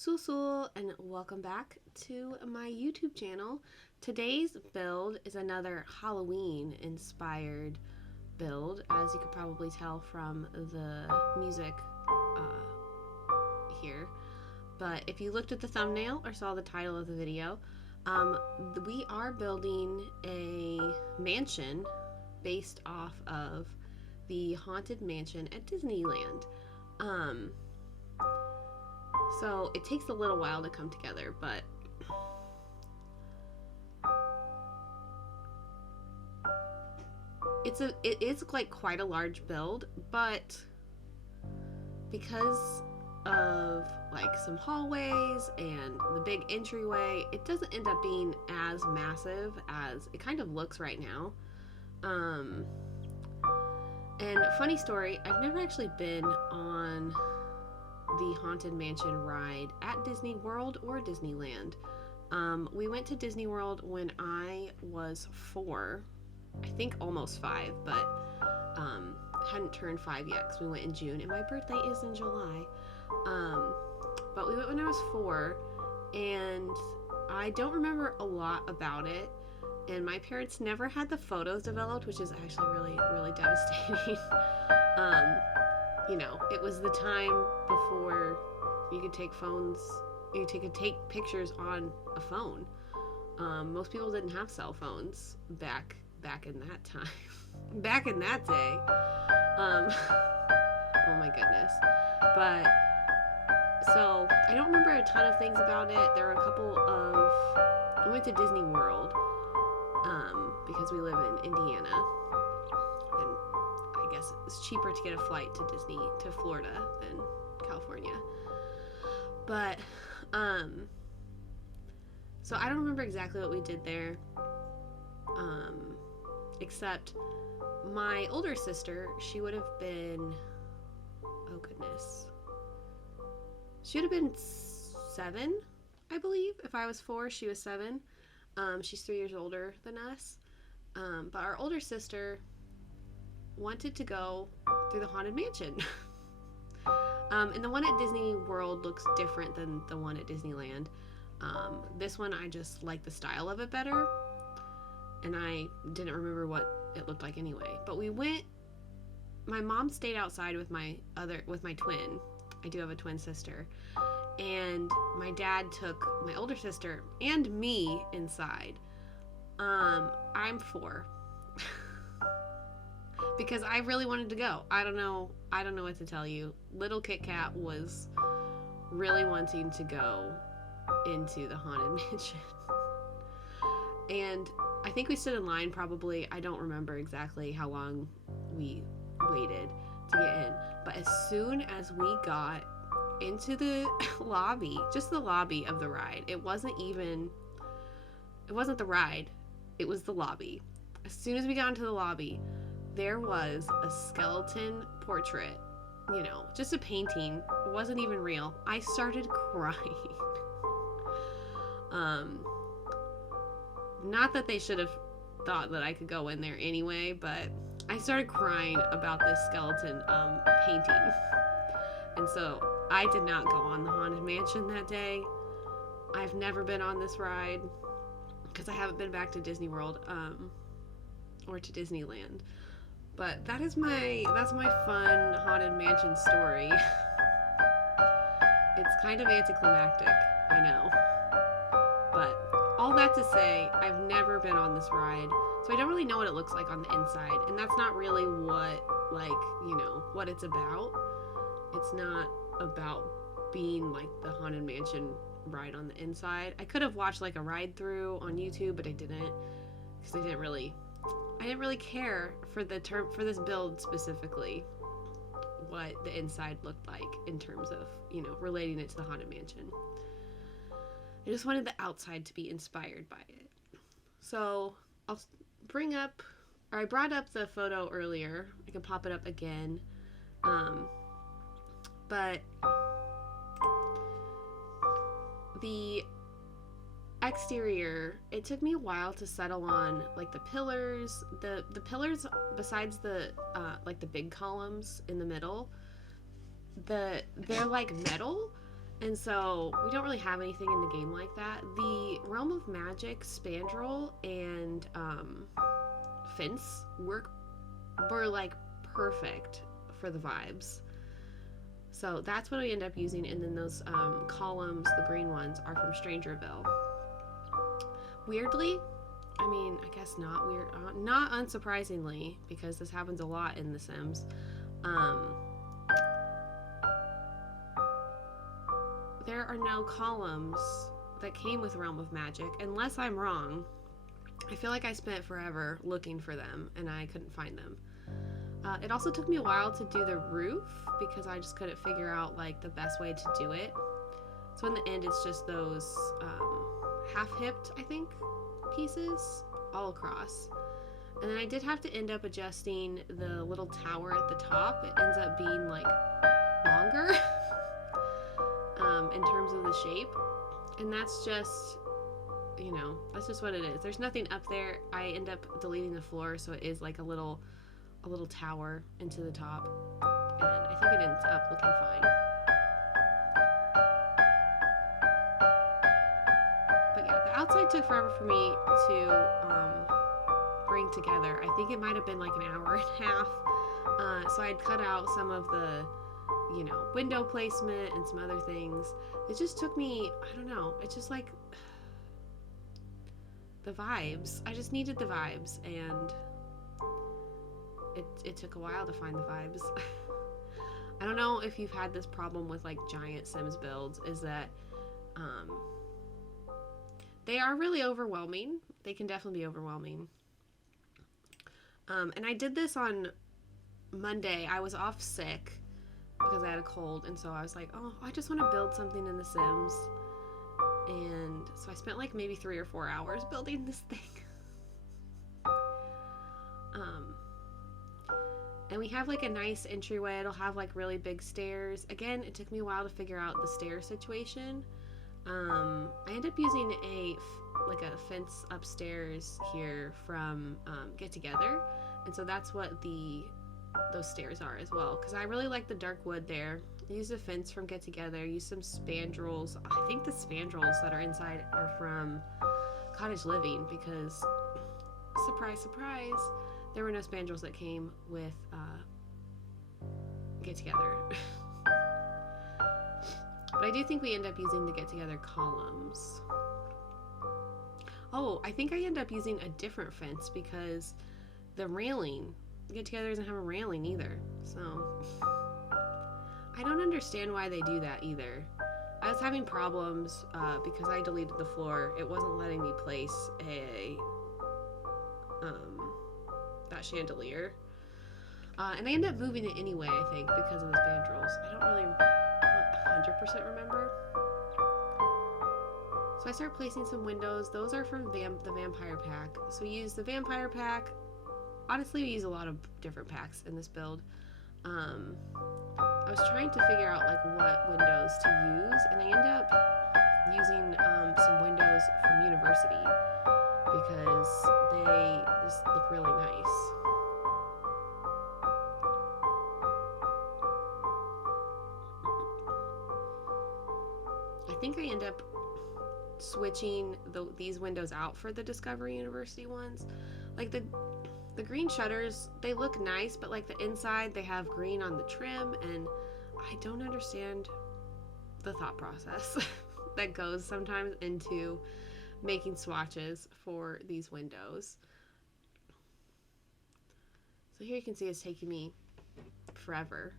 Sul and welcome back to my YouTube channel. Today's build is another Halloween inspired build, as you could probably tell from the music here. But if you looked at the thumbnail or saw the title of the video, we are building a mansion based off of the Haunted Mansion at Disneyland. So it takes a little while to come together, but it is like quite a large build, but because of like some hallways and the big entryway, it doesn't end up being as massive as it kind of looks right now. And funny story, I've never actually been on the Haunted Mansion ride at Disney World or Disneyland. We went to Disney World when I was 4, I think almost 5, but hadn't turned 5 yet because we went in June and my birthday is in July. But we went when I was 4, and I don't remember a lot about it, and my parents never had the photos developed, which is actually really devastating. You know, it was the time before you could take pictures on a phone. Most people didn't have cell phones back in that time. Back in that day. Oh my goodness. But so I don't remember a ton of things about it. There are a couple of, we went to Disney World because we live in Indiana. I guess it's cheaper to get a flight to Florida than California. But so I don't remember exactly what we did there, except my older sister, she would have been, oh goodness, she would have been 7, I believe. If I was 4, she was 7. She's 3 years older than us. But our older sister wanted to go through the Haunted Mansion. And the one at Disney World looks different than the one at Disneyland. This one, I just like the style of it better, and I didn't remember what it looked like anyway. But we went, my mom stayed outside with my twin. I do have a twin sister. And my dad took my older sister and me inside. I'm 4. Because I really wanted to go. I don't know what to tell you. Little Kit Kat was really wanting to go into the Haunted Mansion. And I think we stood in line probably, I don't remember exactly how long we waited to get in. But as soon as we got into the lobby, just the lobby of the ride, it wasn't the ride, it was the lobby. As soon as we got into the lobby, there was a skeleton portrait, you know, just a painting. It wasn't even real. I started crying. Not that they should have thought that I could go in there anyway, but I started crying about this skeleton painting. And so I did not go on the Haunted Mansion that day. I've never been on this ride because I haven't been back to Disney World or to Disneyland. But that's my fun Haunted Mansion story. It's kind of anticlimactic, I know. But all that to say, I've never been on this ride, so I don't really know what it looks like on the inside. And that's not really what, like, you know, what it's about. It's not about being like the Haunted Mansion ride on the inside. I could have watched like a ride through on YouTube, but I didn't, because I didn't really care for this build specifically what the inside looked like in terms of, you know, relating it to the Haunted Mansion. I just wanted the outside to be inspired by it. So I brought up the photo earlier. I can pop it up again. But the exterior, it took me a while to settle on like the pillars. The pillars, besides the like the big columns in the middle, they're like metal, And so we don't really have anything in the game like that. The Realm of Magic spandrel and fence were like perfect for the vibes. So that's what I end up using. And then those columns, the green ones, are from Strangerville. Weirdly, I mean, I guess not weird, not unsurprisingly, because this happens a lot in The Sims. There are no columns that came with Realm of Magic, unless I'm wrong. I feel like I spent forever looking for them, and I couldn't find them. It also took me a while to do the roof, because I just couldn't figure out, like, the best way to do it. So in the end, it's just those half-hipped, I think, pieces all across. And then I did have to end up adjusting the little tower at the top. It ends up being, like, longer in terms of the shape. And that's just, you know, that's just what it is. There's nothing up there. I end up deleting the floor, so it is like a little tower into the top. And I think it ends up looking fine. But yeah, the outside took forever for me to bring together. I think it might have been like an hour and a half. So I'd cut out some of the, you know, window placement and some other things. It just took me, I don't know, it's just like the vibes. I just needed the vibes, and it took a while to find the vibes. I don't know if you've had this problem with like giant Sims builds, is that they are really overwhelming. They can definitely be overwhelming. And I did this on Monday. I was off sick because I had a cold, and so I was like, oh, I just want to build something in The Sims. And so I spent like maybe 3 or 4 hours building this thing. And we have like a nice entryway. It'll have like really big stairs. Again, it took me a while to figure out the stair situation. I ended up using a fence upstairs here from Get Together, and so that's what those stairs are as well, because I really like the dark wood there. I used a fence from Get Together, used some spandrels. I think the spandrels that are inside are from Cottage Living, because surprise, surprise, there were no spandrels that came with Get Together. But I do think we end up using the Get Together columns. Oh, I think I end up using a different fence, because the railing, Get Together doesn't have a railing either. So I don't understand why they do that either. I was having problems because I deleted the floor. It wasn't letting me place that chandelier. And I ended up moving it anyway, I think, because of the spandrels. I don't really 100% remember. So I start placing some windows. Those are from the Vampire Pack. So we use the Vampire Pack. Honestly, we use a lot of different packs in this build. I was trying to figure out like what windows to use, and I ended up using some windows from University, because they just look really nice. I think I end up switching these windows out for the Discovery University ones. Like the green shutters, they look nice, but like the inside, they have green on the trim, and I don't understand the thought process that goes sometimes into making swatches for these windows. So here you can see it's taking me forever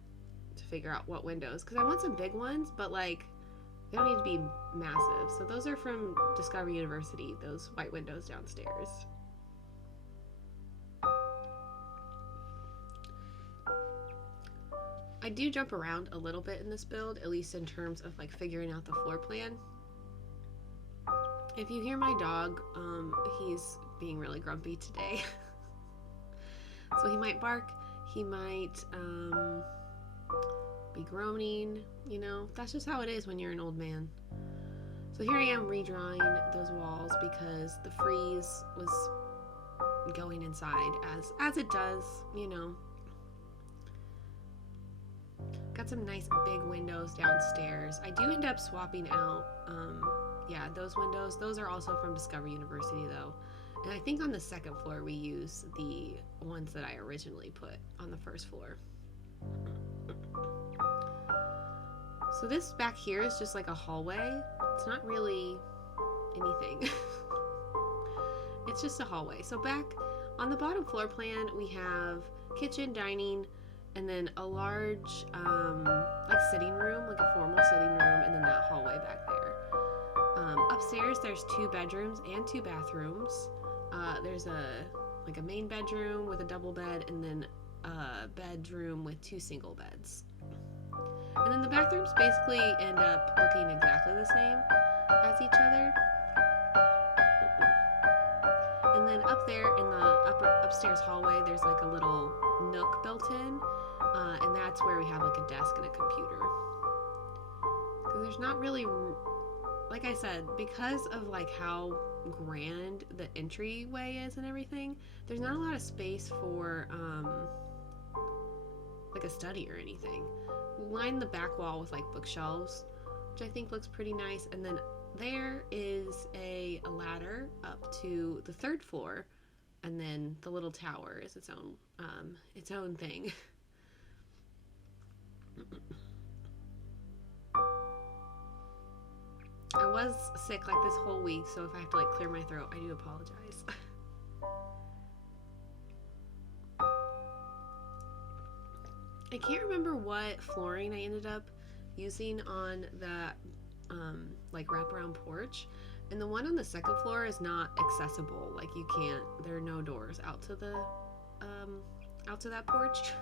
to figure out what windows, because I want some big ones, but like they don't need to be massive. So those are from Discovery University, those white windows downstairs. I do jump around a little bit in this build, at least in terms of like figuring out the floor plan. If you hear my dog, he's being really grumpy today. So he might bark, he might be groaning, you know, that's just how it is when you're an old man. So here I am redrawing those walls, because the freeze was going inside as it does, you know. got some nice big windows downstairs. I do end up swapping out, yeah, those windows. Those are also from Discovery University though. And I think on the second floor we use the ones that I originally put on the first floor. So this back here is just like a hallway. It's not really anything. It's just a hallway. So back on the bottom floor plan, we have kitchen, dining, and then a large like sitting room, like a formal sitting room, and then that hallway back there. Upstairs, there's 2 bedrooms and 2 bathrooms. There's a main bedroom with a double bed, and then a bedroom with 2 single beds. And then the bathrooms basically end up looking exactly the same as each other. And then up there in the upstairs hallway, there's like a little nook built in, and that's where we have like a desk and a computer. Because there's not really, like I said, because of like how grand the entryway is and everything, there's not a lot of space for like a study or anything. We line the back wall with like bookshelves, which I think looks pretty nice, and then there is a ladder up to the 3rd floor, and then the little tower is its own thing. I was sick like this whole week, so if I have to like clear my throat, I do apologize. I can't remember what flooring I ended up using on that like wraparound porch, and the one on the 2nd floor is not accessible. Like you can't, there are no doors out to the out to that porch.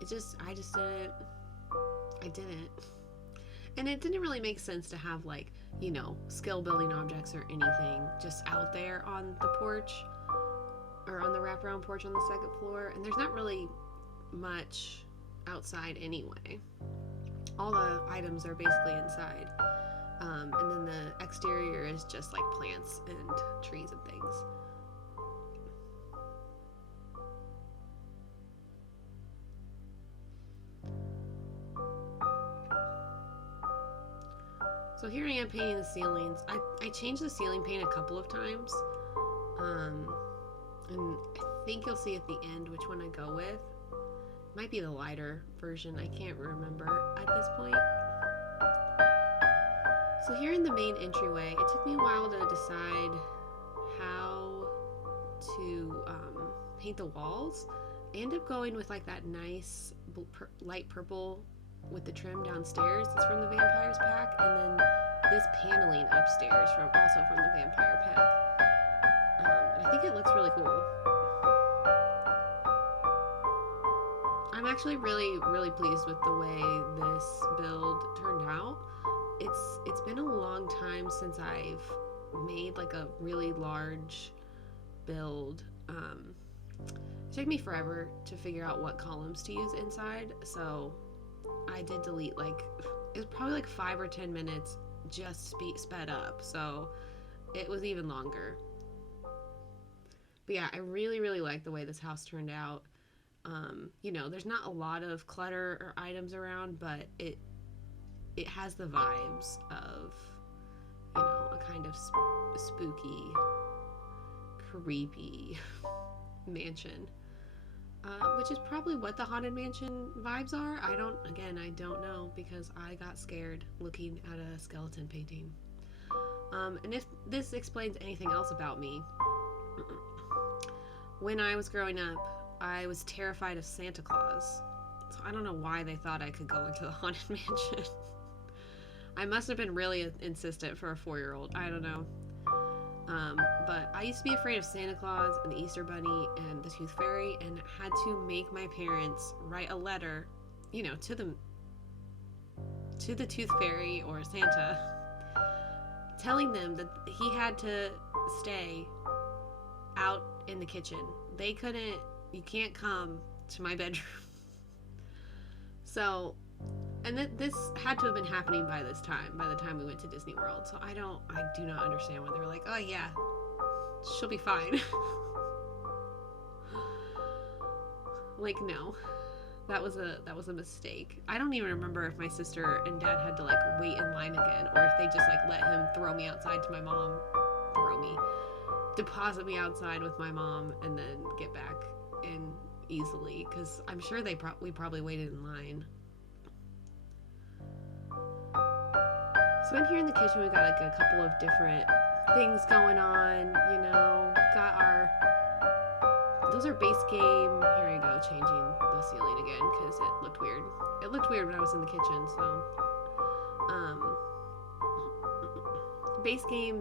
I didn't, and it didn't really make sense to have like, you know, skill building objects or anything just out there on the porch or on the wraparound porch on the 2nd floor, and there's not really much outside anyway. All the items are basically inside, and then the exterior is just like plants and trees and things. So here I am painting the ceilings. I changed the ceiling paint a couple of times, and I think you'll see at the end which one I go with. Might be the lighter version, I can't remember at this point. So here in the main entryway, it took me a while to decide how to paint the walls. I ended up going with like that nice light purple with the trim downstairs. It's from the Vampires pack, and then this paneling upstairs also from the Vampire pack. And I think it looks really cool. I'm actually really pleased with the way this build turned out. It's been a long time since I've made like a really large build. It took me forever to figure out what columns to use inside, so I did delete like, it was probably like 5 or 10 minutes just sped up, so it was even longer. But yeah, I really like the way this house turned out. You know, there's not a lot of clutter or items around, but it has the vibes of, you know, a kind of spooky, creepy mansion, which is probably what the Haunted Mansion vibes are. I don't know, because I got scared looking at a skeleton painting. And if this explains anything else about me, when I was growing up, I was terrified of Santa Claus. So I don't know why they thought I could go into the Haunted Mansion. I must have been really insistent for a 4-year-old. I don't know. But I used to be afraid of Santa Claus and the Easter Bunny and the Tooth Fairy, and had to make my parents write a letter, you know, to the Tooth Fairy or Santa, telling them that he had to stay out in the kitchen. You can't come to my bedroom. So, and this had to have been happening by the time we went to Disney World. So I do not understand why they were like, oh yeah, she'll be fine. Like, no, That was a mistake. I don't even remember if my sister and dad had to like wait in line again, or if they just like let him throw me outside to my mom, deposit me outside with my mom, and then get back in easily. Because I'm sure we probably waited in line. So in here in the kitchen, we got like a couple of different things going on. You know, got our those are base game. Here we go, changing the ceiling again because it looked weird. It looked weird when I was in the kitchen, so base game.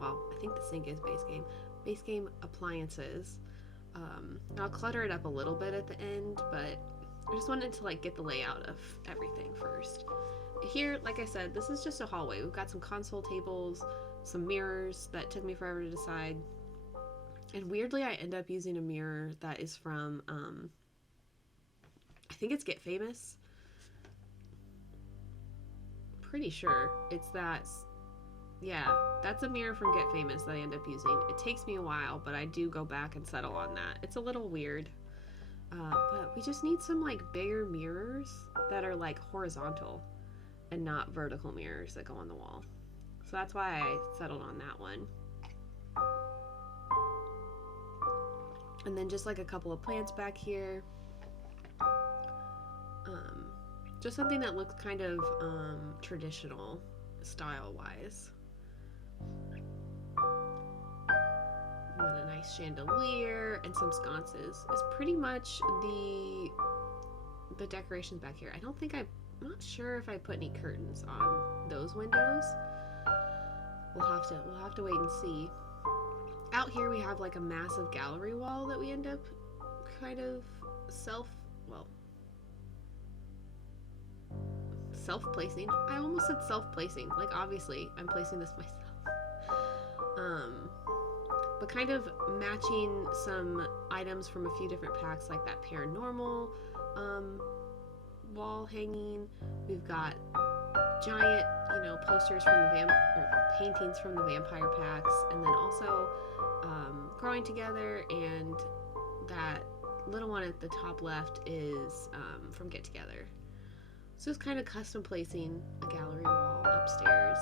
Well, I think the sink is base game. Base game appliances. I'll clutter it up a little bit at the end, but I just wanted to like get the layout of everything first. Here, like I said, this is just a hallway. We've got some console tables, some mirrors that took me forever to decide. And weirdly, I end up using a mirror that is from, I think it's Get Famous. Pretty sure it's that. Yeah, that's a mirror from Get Famous that I end up using. It takes me a while, but I do go back and settle on that. It's a little weird. But we just need some like bigger mirrors that are like horizontal and not vertical mirrors that go on the wall. So that's why I settled on that one. And then just like a couple of plants back here. Just something that looks kind of traditional style-wise. And then a nice chandelier and some sconces is pretty much the decorations back here. I'm not sure if I put any curtains on those windows. We'll have to wait and see. Out here we have like a massive gallery wall that we end up kind of self-placing. I almost said self-placing. Like obviously I'm placing this myself. But kind of matching some items from a few different packs, like that paranormal wall hanging. We've got giant, posters from or paintings from the vampire packs, and then also growing together, and that little one at the top left is from Get Together. So it's kind of custom placing a gallery wall upstairs,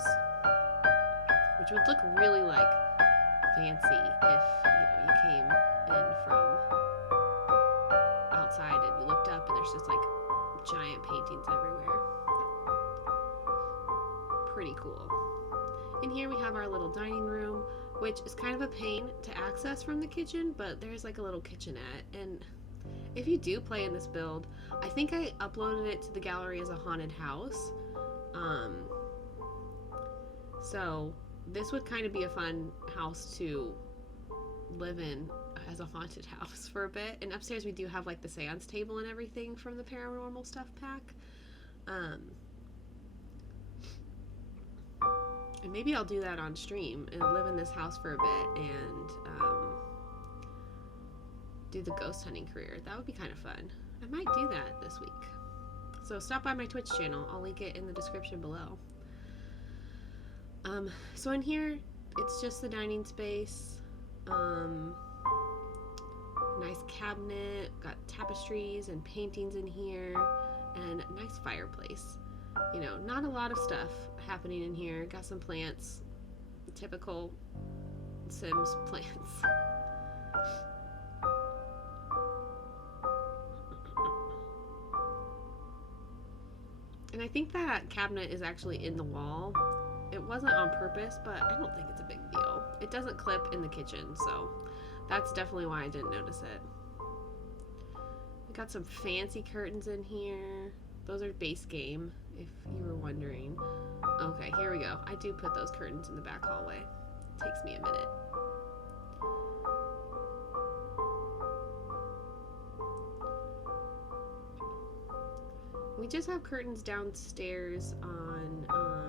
which would look really like fancy if you came in from outside and you looked up and there's just like giant paintings everywhere. Pretty cool. In here we have our little dining room, which is kind of a pain to access from the kitchen, but there's like a little kitchenette. And if you do play in this build, I think I uploaded it to the gallery as a haunted house. So this would kind of be a fun house to live in as a haunted house for a bit. And upstairs we do have like the seance table and everything from the paranormal stuff pack. And maybe I'll do that on stream and live in this house for a bit and do the ghost hunting career. That would be kind of fun. I might do that this week. So stop by my Twitch channel. I'll link it in the description below. So in here, it's just the dining space. Nice cabinet, got tapestries and paintings in here, and a nice fireplace. Not a lot of stuff happening in here. Got some plants, typical Sims plants. And I think that cabinet is actually in the wall. It wasn't on purpose, but I don't think it's a big deal. It doesn't clip in the kitchen, so that's definitely why I didn't notice it. We got some fancy curtains in here. Those are base game, if you were wondering. Okay, here we go. I do put those curtains in the back hallway. It takes me a minute. We just have curtains downstairs on, oh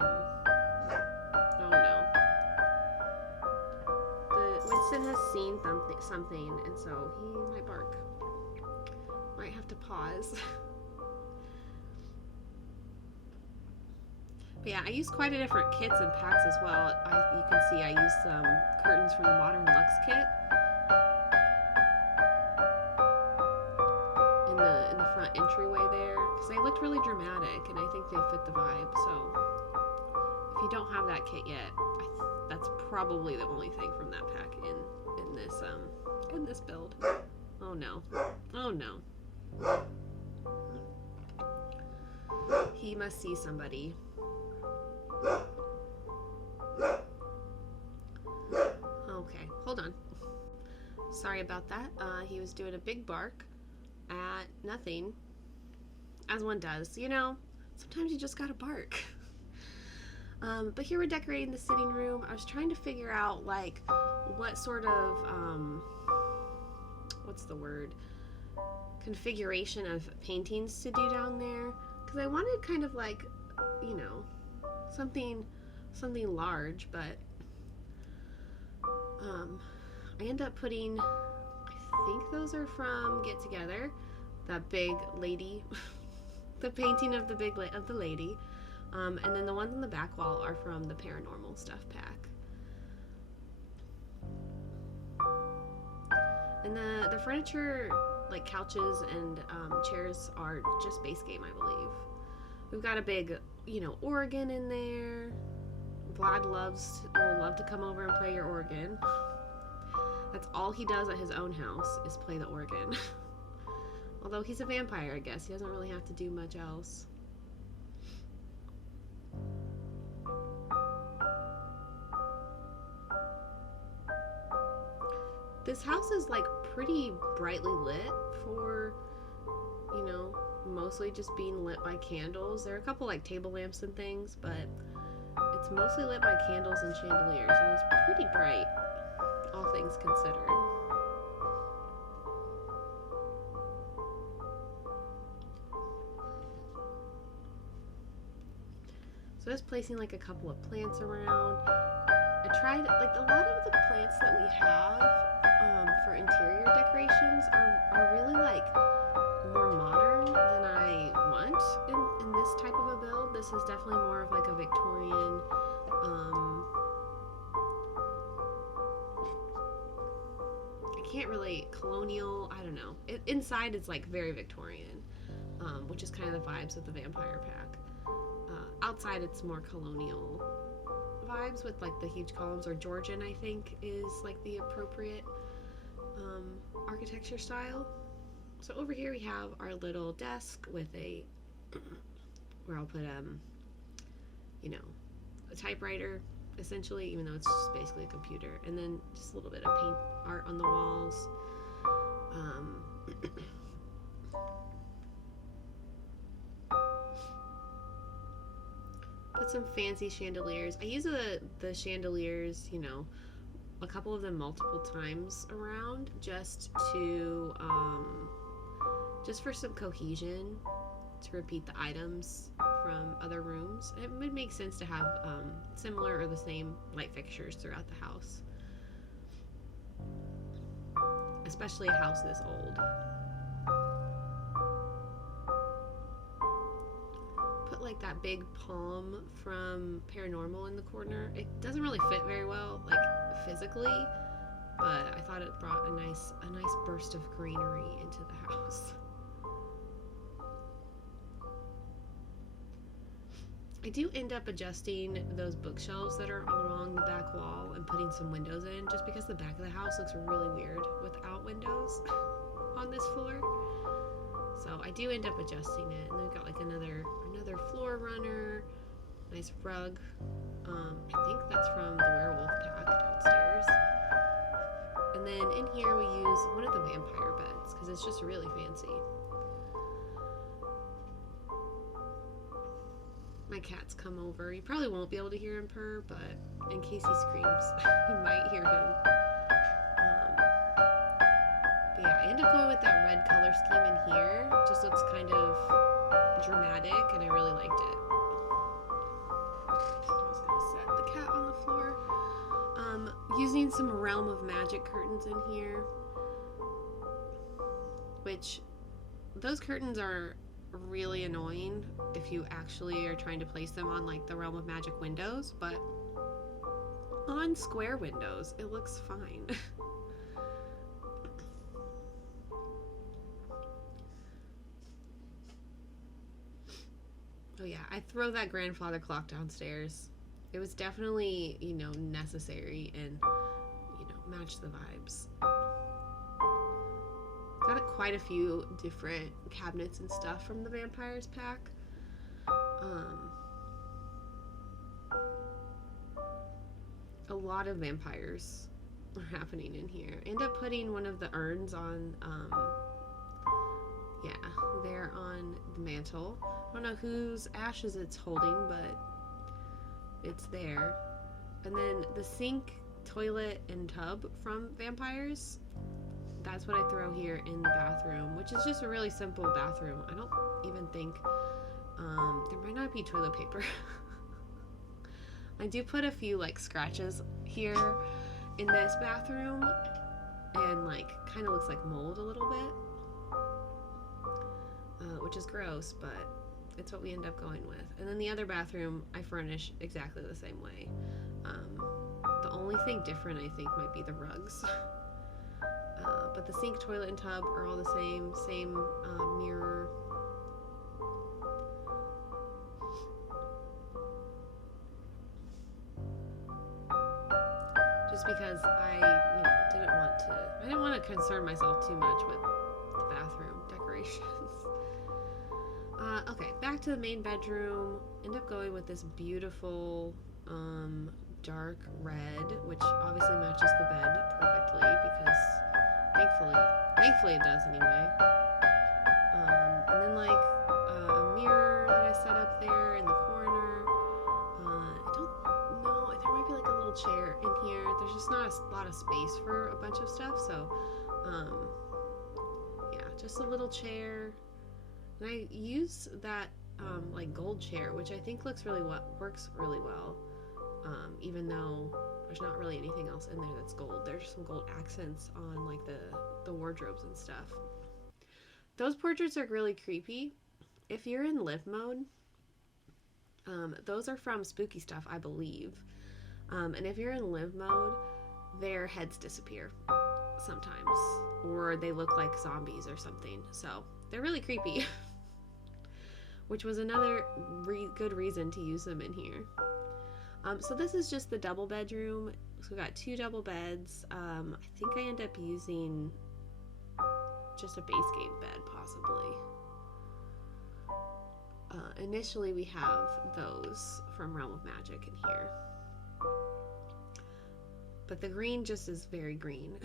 no. Winston has seen something, and so he might bark. Might have to pause. But yeah, I use quite a different kits and packs as well. You can see I used some curtains from the Modern Lux kit in the entryway there because they looked really dramatic and I think they fit the vibe. So if you don't have that kit yet, that's probably the only thing from that pack in this build. Oh no. Oh no. He must see somebody. Okay, hold on. Sorry about that. He was doing a big bark at nothing, as one does. You know, sometimes you just gotta bark. But here we're decorating the sitting room. I was trying to figure out, like, what sort of, what's the word? Configuration of paintings to do down there. Because I wanted kind of like, you know, something large, but I end up putting, I think those are from Get Together, that big lady, the painting of the lady, and then the ones on the back wall are from the Paranormal Stuff pack. And the furniture, like couches and chairs, are just base game, I believe. We've got a big, you know, organ in there. Vlad will love to come over and play your organ. That's all he does at his own house is play the organ. Although he's a vampire, I guess. He doesn't really have to do much else. This house is like pretty brightly lit for, you know, mostly just being lit by candles. There are a couple like table lamps and things, but it's mostly lit by candles and chandeliers, and it's pretty bright, all things considered. So just placing like a couple of plants around. I tried, like, a lot of the plants that we have for interior decorations are really like more modern than I want in this type of a build. This is definitely more of like a Victorian, I can't really, colonial, I don't know. Inside it's like very Victorian, which is kind of the vibes of the vampire pack. Outside it's more colonial vibes with like the huge columns, or Georgian I think is like the appropriate architecture style. So over here we have our little desk with a where I'll put you know, a typewriter essentially, even though it's just basically a computer, and then just a little bit of paint art on the walls. Put some fancy chandeliers. I use the chandeliers, you know, a couple of them multiple times around, just to just for some cohesion, to repeat the items from other rooms. It would make sense to have similar or the same light fixtures throughout the house, especially a house this old. Put like that big palm from Paranormal in the corner. It doesn't really fit very well, like physically, but I thought it brought a nice burst of greenery into the house. I do end up adjusting those bookshelves that are along the back wall and putting some windows in, just because the back of the house looks really weird without windows on this floor. So I do end up adjusting it. And then we've got like another floor runner, nice rug. I think that's from the werewolf pack downstairs. And then in here we use one of the vampire beds because it's just really fancy. My cat's come over. You probably won't be able to hear him purr, but in case he screams, you might hear him. But yeah, I end up going with that red color scheme in here. It just looks kind of dramatic, and I really liked it. I was gonna set the cat on the floor. Using some Realm of Magic curtains in here, which those curtains are really annoying if you actually are trying to place them on like the Realm of Magic windows, but on square windows it looks fine. Oh yeah, I throw that grandfather clock downstairs. It was definitely, you know, necessary and, you know, match the vibes. Got quite a few different cabinets and stuff from the Vampires pack. A lot of vampires are happening in here. End up putting one of the urns on, yeah, there on the mantle. I don't know whose ashes it's holding, but it's there. And then the sink, toilet, and tub from Vampires, that's what I throw here in the bathroom, which is just a really simple bathroom. I don't even think, there might not be toilet paper. I do put a few like scratches here in this bathroom, and like kind of looks like mold a little bit, which is gross, but it's what we end up going with. And then the other bathroom I furnish exactly the same way. The only thing different I think might be the rugs. But the sink, toilet, and tub are all the same mirror. Just because I didn't want to concern myself too much with the bathroom decorations. Okay, back to the main bedroom. End up going with this beautiful dark red, which obviously matches the bed perfectly because thankfully it does anyway. And then like a mirror that I set up there in the corner. I don't know, there might be like a little chair in here. There's just not a lot of space for a bunch of stuff, so yeah, just a little chair. And I use that like gold chair, which I think works really well. Even though there's not really anything else in there that's gold. There's some gold accents on like the wardrobes and stuff. Those portraits are really creepy. If you're in live mode, those are from Spooky Stuff, I believe. And if you're in live mode, their heads disappear sometimes, or they look like zombies or something. So they're really creepy, which was another good reason to use them in here. So this is just the double bedroom. So we got 2 double beds. I think I end up using just a base game bed, possibly. Initially we have those from Realm of Magic in here. But the green just is very green.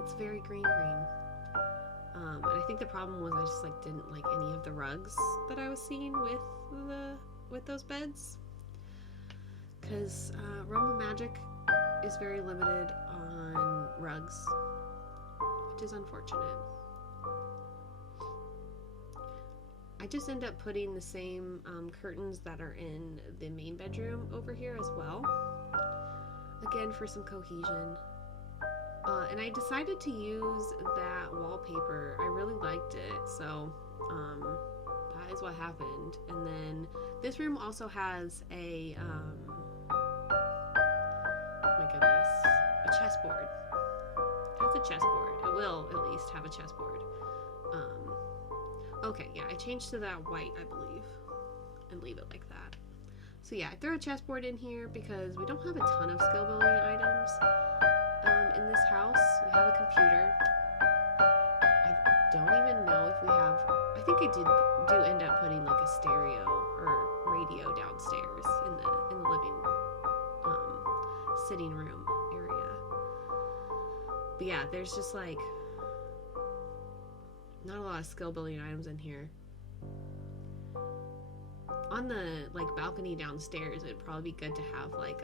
It's very green. And I think the problem was I just like didn't like any of the rugs that I was seeing with those beds. Because Realm of Magic is very limited on rugs, which is unfortunate. I just end up putting the same curtains that are in the main bedroom over here as well. Again, for some cohesion. And I decided to use that wallpaper. I really liked it, so that is what happened. And then this room also has a a chessboard. It has a chessboard. It will at least have a chessboard. Okay, yeah, I changed to that white, I believe, and leave it like that. So yeah, I throw a chessboard in here because we don't have a ton of skill building items in this house. We have a computer. I don't even know if we have. I think I do end up putting like a stereo or radio downstairs in the living sitting room area. But yeah, there's just like not a lot of skill building items in here. On the like balcony downstairs, it'd probably be good to have like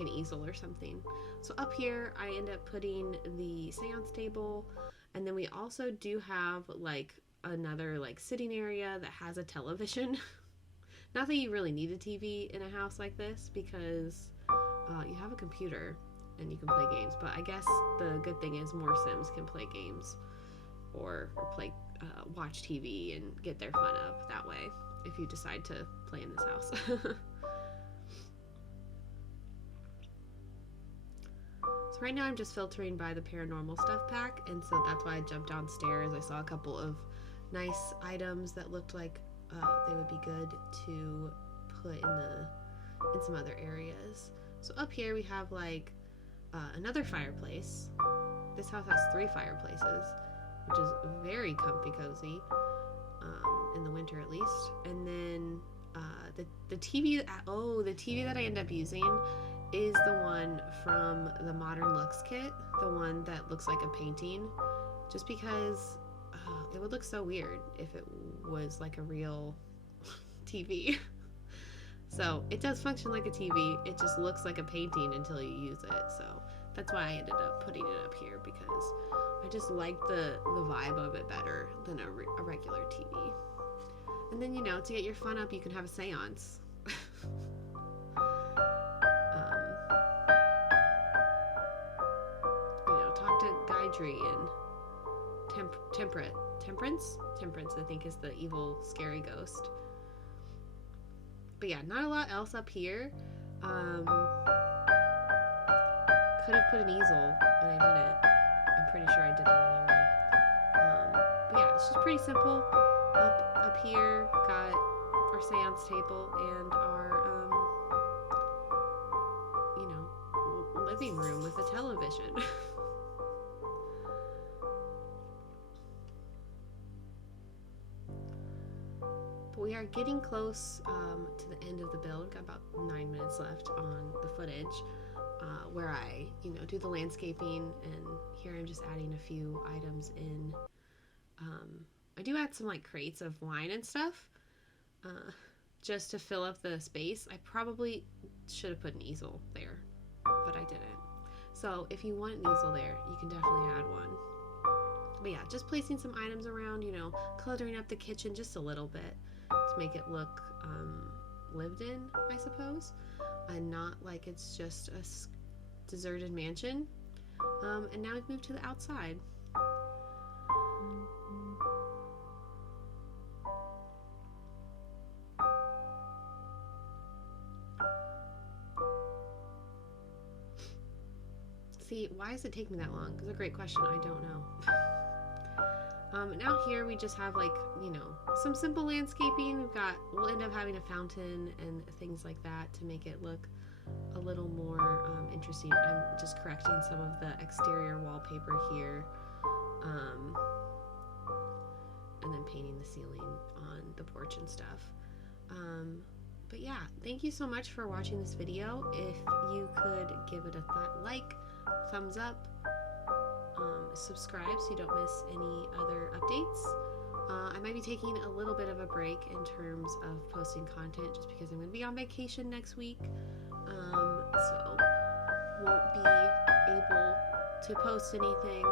an easel or something. So up here I end up putting the seance table, and then we also do have like another like sitting area that has a television. Not that you really need a TV in a house like this, because you have a computer and you can play games, but I guess the good thing is more Sims can play games or play watch TV and get their fun up that way if you decide to play in this house. So right now I'm just filtering by the paranormal stuff pack, and so that's why I jumped downstairs. I saw a couple of nice items that looked like they would be good to put in some other areas. So up here we have like another fireplace. This house has 3 fireplaces, which is very comfy cozy, in the winter at least. And then the TV, the TV that I end up using is the one from the Modern Lux kit, the one that looks like a painting, just because it would look so weird if it was like a real TV. So it does function like a TV, it just looks like a painting until you use it. So that's why I ended up putting it up here, because I just like the vibe of it better than a regular TV. And then, you know, to get your fun up, you can have a seance. You know, talk to Guidry and Temperance, I think, is the evil, scary ghost. But yeah, not a lot else up here. Could have put an easel, and I didn't. I'm pretty sure I did another one. But yeah, it's just pretty simple. Up here, got our seance table and our, you know, living room with a television. But we are getting close to the end of the build. Got about 9 minutes left on the footage, where I, you know, do the landscaping, and here I'm just adding a few items in. I do add some like crates of wine and stuff, just to fill up the space. I probably should have put an easel there, but I didn't. So if you want an easel there, you can definitely add one. But yeah, just placing some items around, you know, cluttering up the kitchen just a little bit to make it look lived in, I suppose, and not like it's just a deserted mansion. And now we've moved to the outside. See, why does it take me that long? It's a great question. I don't know. Now here we just have, like, you know, some simple landscaping. We'll end up having a fountain and things like that to make it look a little more interesting. I'm just correcting some of the exterior wallpaper here, and then painting the ceiling on the porch and stuff. But yeah, thank you so much for watching this video. If you could give it a like, thumbs up, subscribe so you don't miss any other updates. I might be taking a little bit of a break in terms of posting content just because I'm going to be on vacation next week, so won't be able to post anything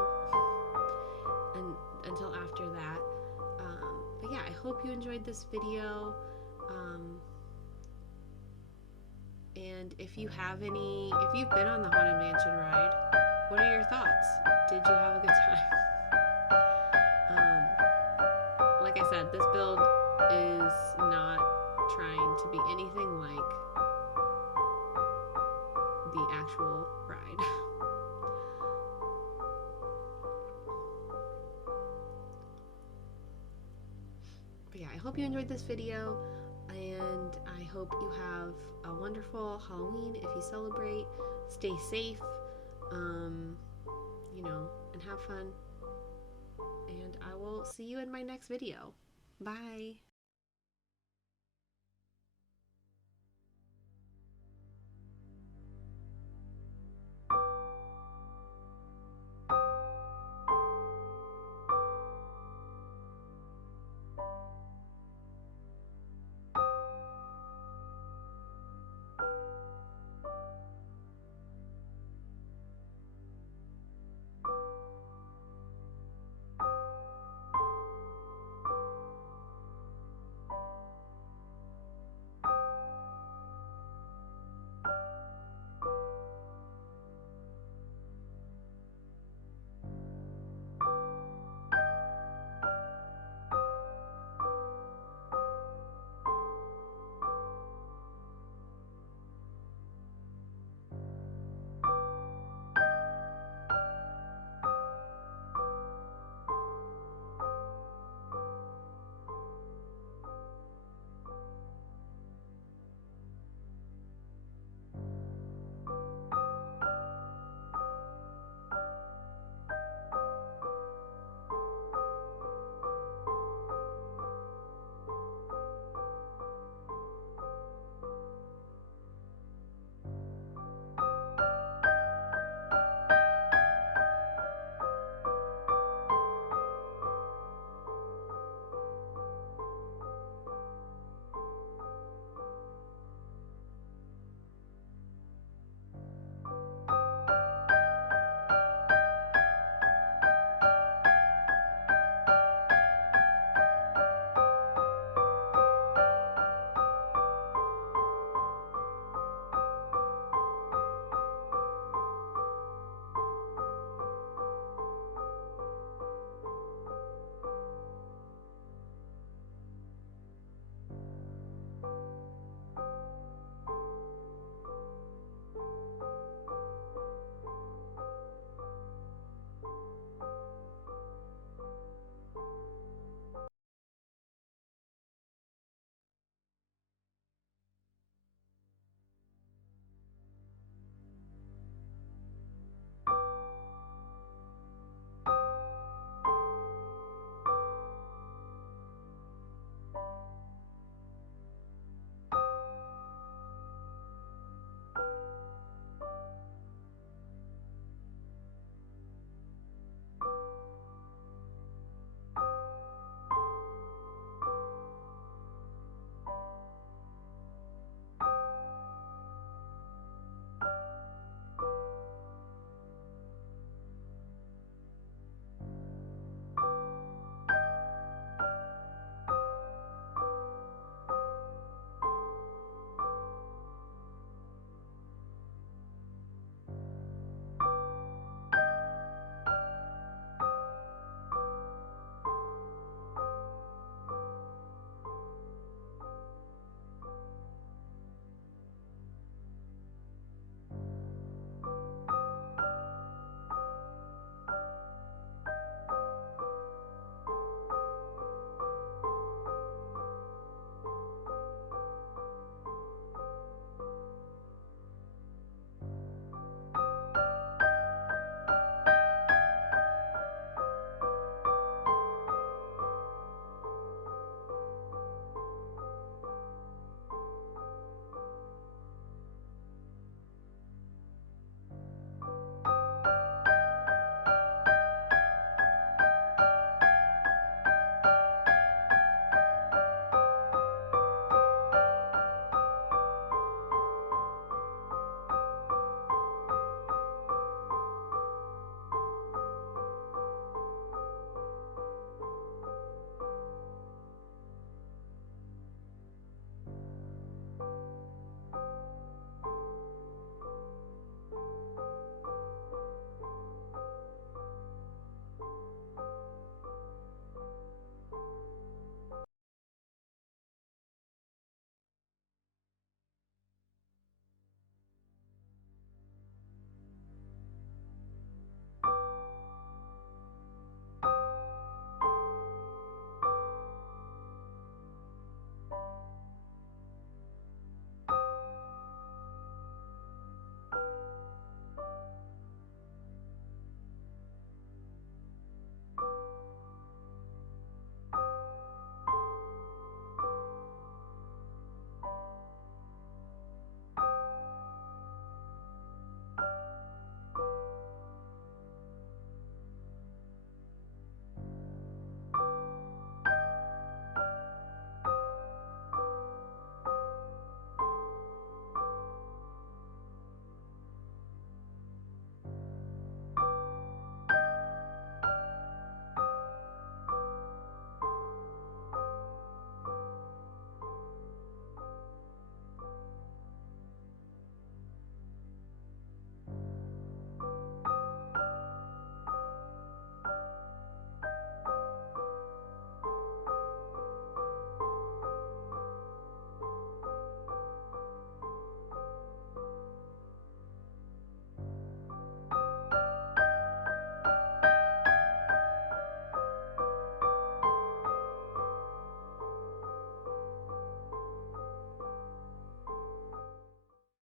until after that. But yeah, I hope you enjoyed this video. And if you've been on the Haunted Mansion ride, what are your thoughts? Did you have a good time? Like I said, this build is not trying to be anything like the actual ride. But yeah, I hope you enjoyed this video, and I hope you have a wonderful Halloween if you celebrate. Stay safe, you know, and have fun. And I will see you in my next video. Bye.